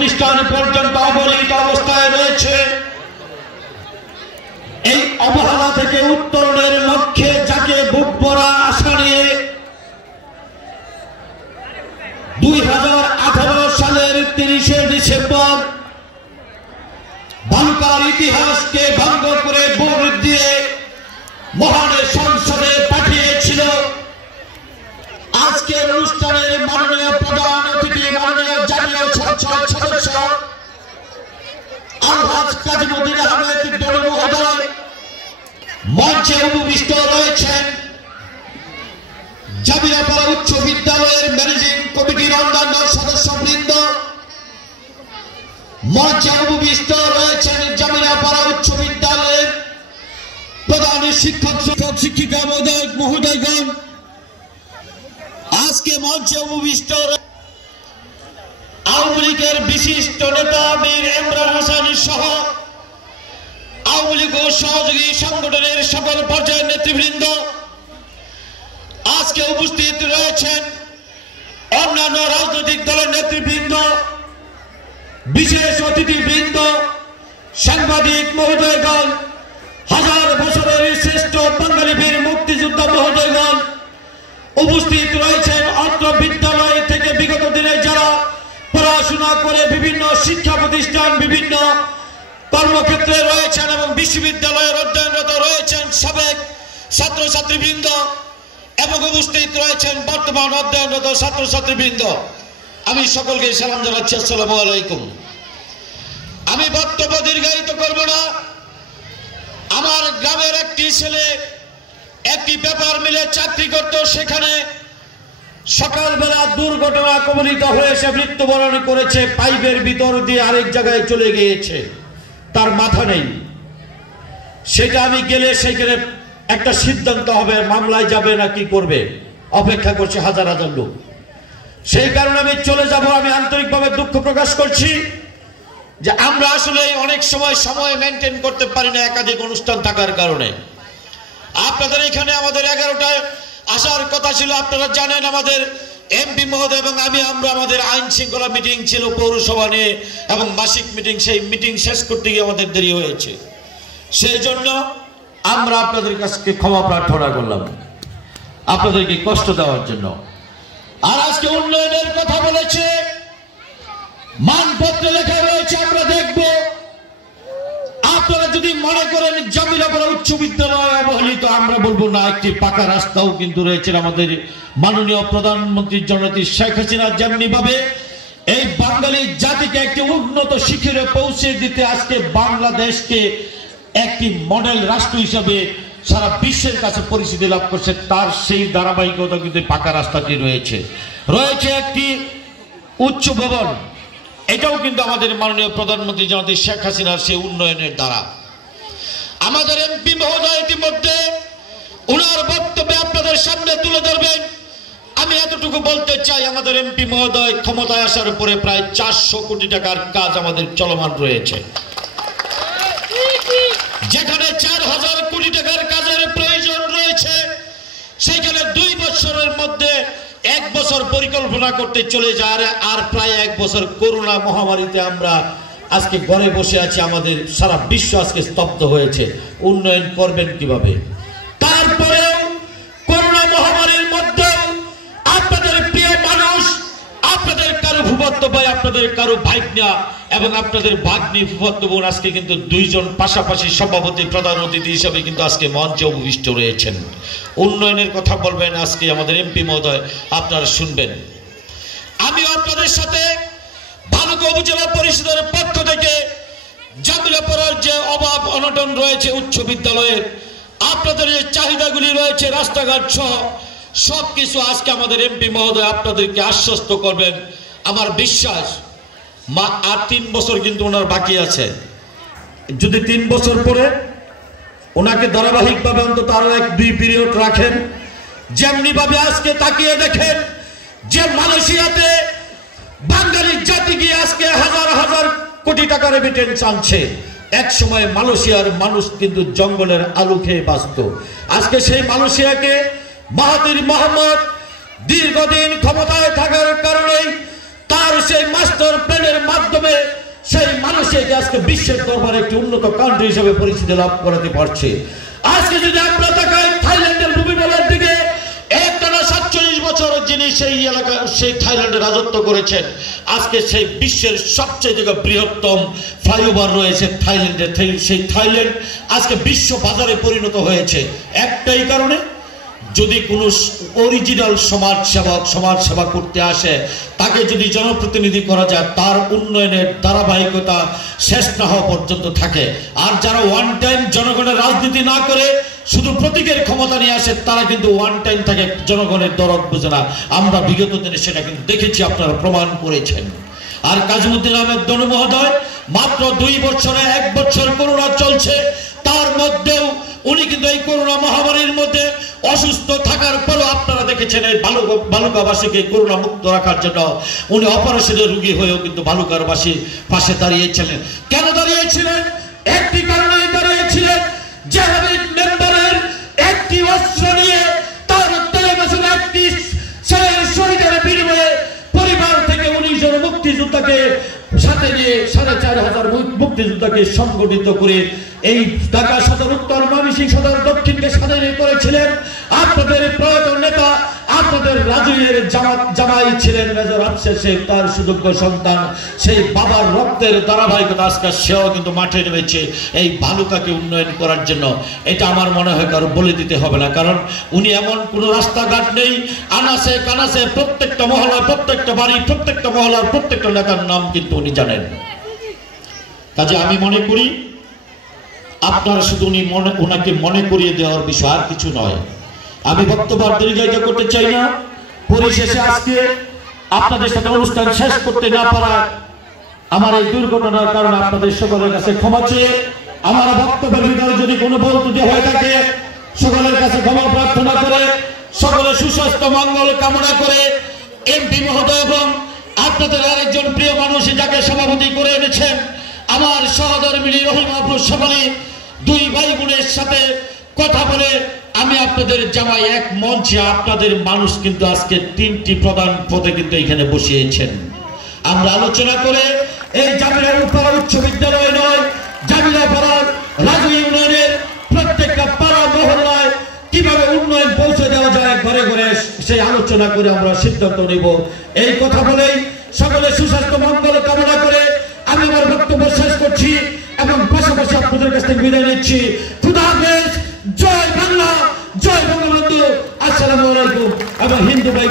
প্রতিষ্ঠান পর্যন্ত অবহেলিত অবস্থায় রয়েছে। এই অবহেলা থেকে উত্তরণের লক্ষ্যে যাকে বুক ভরা আশা নিয়ে 2018 সালের 30শে ডিসেম্বর বাংলার ইতিহাসকে ভঙ্গ করে ভোট দিয়ে মহান সংসদে পাঠিয়েছিল। আজকের অনুষ্ঠানের মাননীয় প্রধান অতিথি মাননীয় জাতীয় সংসদ সদস্য আলহাজ কাজীউদ্দিন আহমেদ ডলি মহোদয় মঞ্চে উপবিষ্ট রয়েছেন। জামিয়াপাড়া উচ্চ বিদ্যালয়ের ম্যানেজিং কমিটির অন্যান্য সদস্যবৃন্দ মঞ্চে উপবিষ্ট রয়েছেন। জামিয়াপাড়া উচ্চ বিদ্যালয়ের প্রধান শিক্ষক শিক্ষিকা মহোদয়গণ আজকে মঞ্চে উপবিষ্ট আওয়ামী লীগের বিশিষ্ট নেতা মীর ইমরান হাসান সহ আওয়ামী লীগ ও সহযোগী সংগঠনের সকল পর্যায়ের নেতৃবৃন্দ আজকে উপস্থিত রয়েছেন। অন্যান্য রাজনৈতিক দলের নেতৃবৃন্দ, বিশেষ অতিথিবৃন্দ, সাংবাদিক মহোদয়গণ, হাজার বছরের শ্রেষ্ঠ বাঙালি বীর মুক্তিযোদ্ধা মহোদয়গণ উপস্থিত রয়েছেন। অত্র বিদ্যালয় থেকে বিগত দিনে যারা পড়াশোনা করে বিভিন্ন শিক্ষা প্রতিষ্ঠান বিভিন্ন কর্মক্ষেত্রে রয়েছেন এবং বিশ্ববিদ্যালয়ের অধ্যয়নরত রয়েছেন সাবেক ছাত্রছাত্রীবৃন্দ এবং উপস্থিত রয়েছেন বর্তমান অধ্যয়নরত ছাত্রছাত্রীবৃন্দ, আমি সকলকে সালাম জানাচ্ছি। আসসালামু আলাইকুম। আমি বক্তব্য দীর্ঘায়িত করব না। আমার গ্রামের একটি ছেলে একটি পেপার মিলে চাকরি করত, সেখানে সকালবেলা দুর্ঘটনা কবলিত হয়ে সে মৃত্যুবরণ করেছে। পাইপের ভিতর দিয়ে আরেক জায়গায় চলে গিয়েছে, তার মাথা নেই। সেটা আমি গেলে সেখানে একটা সিদ্ধান্ত হবে, মামলায় যাবে না কি করবে, অপেক্ষা করছে হাজার হাজার লোক। সেই কারণে আমি চলে যাব। আমি আন্তরিকভাবে দুঃখ প্রকাশ করছি যে আমরা আসলে অনেক সময় মেনটেন করতে পারি না একাধিক অনুষ্ঠান থাকার কারণে। আপনাদের এখানে আমাদের 11টায় আসার কথা ছিল। আপনারা জানেন আমাদের এমপি মহোদয় এবং আমরা আমাদের আইন শৃঙ্খলা মিটিং ছিল পৌরসভা নিয়ে এবং মাসিক মিটিং, সেই মিটিং শেষ করতে গিয়ে আমাদের দেরি হয়েছে। সেই জন্য আমরা আপনাদের কাছে ক্ষমা প্রার্থনা করলাম আপনাদেরকে কষ্ট দেওয়ার জন্য। আর আজকে উন্নয়নের কথা বলেছে, মানপত্রে লেখা রয়েছে, আমরা দেখব। আপনারা যদি মনে করেন জামিয়াপাড়া উচ্চ বিদ্যালয় অবহেলিত, আমরা বলবো না, একটি পাকা রাস্তাও কিন্তু রয়েছে। আমাদের মাননীয় প্রধানমন্ত্রী জননেত্রী শেখ হাসিনা যেমনি ভাবে এই বাঙালি জাতিকে একটি উন্নত শিখরে পৌঁছে দিতে আজকে বাংলাদেশকে একটি মডেল রাষ্ট্র হিসাবে সারা বিশ্বের কাছে পরিচিতি লাভ করছে, তার সেই ধারাবাহিকতা কিন্তু পাকা রাস্তাটি রয়েছে। একটি উচ্চ ভবন, এটাও কিন্তু আমাদের মাননীয় প্রধানমন্ত্রী জননেত্রী শেখ হাসিনার সেই উন্নয়নের দ্বারা। আমাদের এমপি মহোদয় ইতিমধ্যে ওনার বক্তব্যে আপনাদের সামনে তুলে ধরবেন। আমি এতটুকু বলতে চাই, আমাদের এমপি মহোদয় ক্ষমতায় আসার উপরে প্রায় 400 কোটি টাকার কাজ আমাদের চলমান রয়েছে। যেখানে 4000 কোটি টাকার কাজের প্রয়োজন রয়েছে, সেখানে 2 বছরের মধ্যে 1 বছর পরিকল্পনা করতে চলে যায়। আর প্রায় 1 বছর করোনা মহামারীতে আমরা আজকে ঘরে বসে আছি, আমাদের সারা বিশ্ব আজকে স্তব্ধ হয়েছে। উন্নয়ন করবেন কিভাবে? তারপরেও করোনা মহামারীর মধ্যে আপনাদের প্রিয় মানুষ, আপনাদের কারো ফুফাতো ভাই, আপনাদের কারো ভাইকনা এবং আপনাদের ভাগ্নি ফুফাতো বোন আজকে কিন্তু 2 জন পাশাপাশি সভাপতি প্রধান অতিথি হিসেবে কিন্তু আজকে মঞ্চে উপবিষ্ট রয়েছেন। উন্নয়নের কথা বলবেন আজকে আমাদের এমপি মহোদয়, আপনারা শুনবেন। আমি আপনাদের সাথে ভালুকা উপজেলা পরিষদের পক্ষ থেকে জামিয়াপাড়ার যে অভাব অনটন রয়েছে উচ্চ বিদ্যালয়ের, আপনাদের যে চাহিদাগুলি রয়েছে রাস্তাঘাট সহ সবকিছু আজকে আমাদের এমপি মহোদয় আপনাদেরকে আশ্বস্ত করবেন। আমার বিশ্বাস আর 3 বছর কিন্তু ওনার বাকি আছে। যদি 3 বছর পরে ওনাকে ধারাবাহিকভাবে অন্তত আরো 1-2 পিরিয়ড রাখেন, যেমনি ভাবে আজকে তাকিয়ে দেখেন যে মালয়েশিয়াতে বাঙালি জাতি গিয়ে আজকে হাজার হাজার কোটি টাকা রেমিটেন্স আনছে। এক সময় মালয়েশিয়ার মানুষ কিন্তু জঙ্গলের আলু খেয়ে বাঁচত। আজকে সেই মালয়েশিয়াকে মাহাতির মোহাম্মদ দীর্ঘদিন ক্ষমতায় থাকার কারণে তার সেই মাস্টার প্ল্যানের মাধ্যমে মালয়েশিয়াকে আজকে বিশ্বের দরবারে একটি উন্নত কান্ট্রি হিসেবে পরিচিতি লাভ করাতে পারছে। আজকে যদি আমরা তাকাই থাইল্যান্ডের রুবিডলার দিকে, একটানা 47 বছর যিনি সেই এলাকা সেই থাইল্যান্ডে রাজত্ব করেছেন, আজকে সেই বিশ্বের সবচেয়ে বৃহত্তম ফ্লাইওভার রয়েছে থাইল্যান্ডে। সেই থাইল্যান্ড আজকে বিশ্ব বাজারে পরিণত হয়েছে একটাই কারণে, যদি কোনো অরিজিনাল সমাজ সেবা করতে আসে, তাকে যদি জনপ্রতিনিধি করা যায়, তার উন্নয়নের ধারাবাহিকতা শেষ না হওয়া পর্যন্ত থাকে। আর যারা ওয়ান টাইম জনগণের রাজনীতি না করে শুধু প্রতীকের ক্ষমতা নিয়ে আসে, তারা কিন্তু ওয়ান টাইম থাকে, জনগণের দরদ বোঝে না। আমরা বিগত দিনে সেটা কিন্তু দেখেছি, আপনারা প্রমাণ করেছেন। আর কাজীমুদ্দিন আহমেদ দনু মহোদয় মাত্র 2 বছরে 1 বছর করোনা চলছে, তার মধ্যেও উনি কিন্তু এই করোনা মহামারীর মধ্যে অসুস্থ থাকার পরও আপনারা দেখেছেন এই বালুকাবাসীকে করোনা মুক্ত রাখার জন্য উনি অপারেশনের রোগী হয়েও কিন্তু বালুকাবাসীর পাশে দাঁড়িয়েছিলেন। কেন দাঁড়িয়েছিলেন? একটি কারণে দাঁড়িয়েছিলেন, যে মেম্বারের একটি অস্ত্র নিয়ে তার 13 বছর একটি শহীদের বিনিময়ে পরিবার থেকে 19 জন মুক্তিযোদ্ধাকে সাথে নিয়ে 4500 মুক্তিযোদ্ধাকে সংগঠিত করে এই ঢাকা সদর, উত্তর, ময়মনসিংহ সদর, দক্ষিণকে স্বাধীন করেছিলেন। আপনাদের প্রয়াত নেতা, আপনাদের রাজুয়ের জামাই ছিলেন মেজর আফসার শেখ, তার সুযোগ্য সন্তান। সেই বাবার রক্তের ধারাবাহিকতা আজকে সেও কিন্তু মাঠে নেমেছে এই বালুকাকে উন্নয়ন করার জন্য। এটা আমার মনে হয় কারো বলে দিতে হবে না, কারণ উনি এমন কোনো রাস্তাঘাট নেই, আনাসে কানাসে প্রত্যেকটা মহল্লায়, প্রত্যেকটা বাড়ি, প্রত্যেকটা মহল্লার প্রত্যেকটা নেতার নাম কিন্তু উনি জানেন। কাজে আমি মনে করি আপনারা শুধু ওনাকে মনে করিয়ে দেওয়ার বিষয়, আর কিছু নয়। আমি বক্তব্য দীর্ঘায়িত করতে চাই না। পরিশেষে আজকে আপনাদের সাথে অনুষ্ঠান শেষ করতে না পারা আমার এই দুর্ঘটনার কারণে আপনাদের সকলের কাছে ক্ষমা চেয়ে আমার বক্তব্যের ভিতরে যদি কোনো ভুল ত্রুটি হয়ে থাকে সকলের কাছে ক্ষমা প্রার্থনা করে সকলের সুস্বাস্থ্য মঙ্গল কামনা করে এমপি মহোদয় এবং আপনাদের আরেকজন প্রিয় মানুষ যাকে সভাপতি করে এনেছেন আমার সহধর্মিনী রহিমা সকলে 2 ভাই বোনের সাথে কথা বলে আমি আপনাদের জামাই এক মঞ্চে আপনাদের মানুষ কিন্তু আজকে 3টি প্রধান পদে কিন্তু এখানে বসিয়েছেন। আমরা আলোচনা করে এই জামিলাপাড়া উচ্চ বিদ্যালয় নয়, জামিলাপাড়ার রাজু ইউনিয়নের প্রত্যেকটা পাড়া মহল্লায় কিভাবে উন্নয়ন পৌঁছে দেওয়া যায় ঘরে ঘরে, সেই আলোচনা করে আমরা সিদ্ধান্ত নেব। এই কথা বলেই সকলের সুস্বাস্থ্য মঙ্গল কামনা করে আমি আমার বক্তব্য শেষ করছি এবং পাশাপাশি আপনাদের কাছ থেকে বিদায় নিচ্ছি। খুদা হাফেজ। জয় বাংলা, জয় বঙ্গবন্ধু। আসসালামু আলাইকুম। এবং হিন্দু ভাই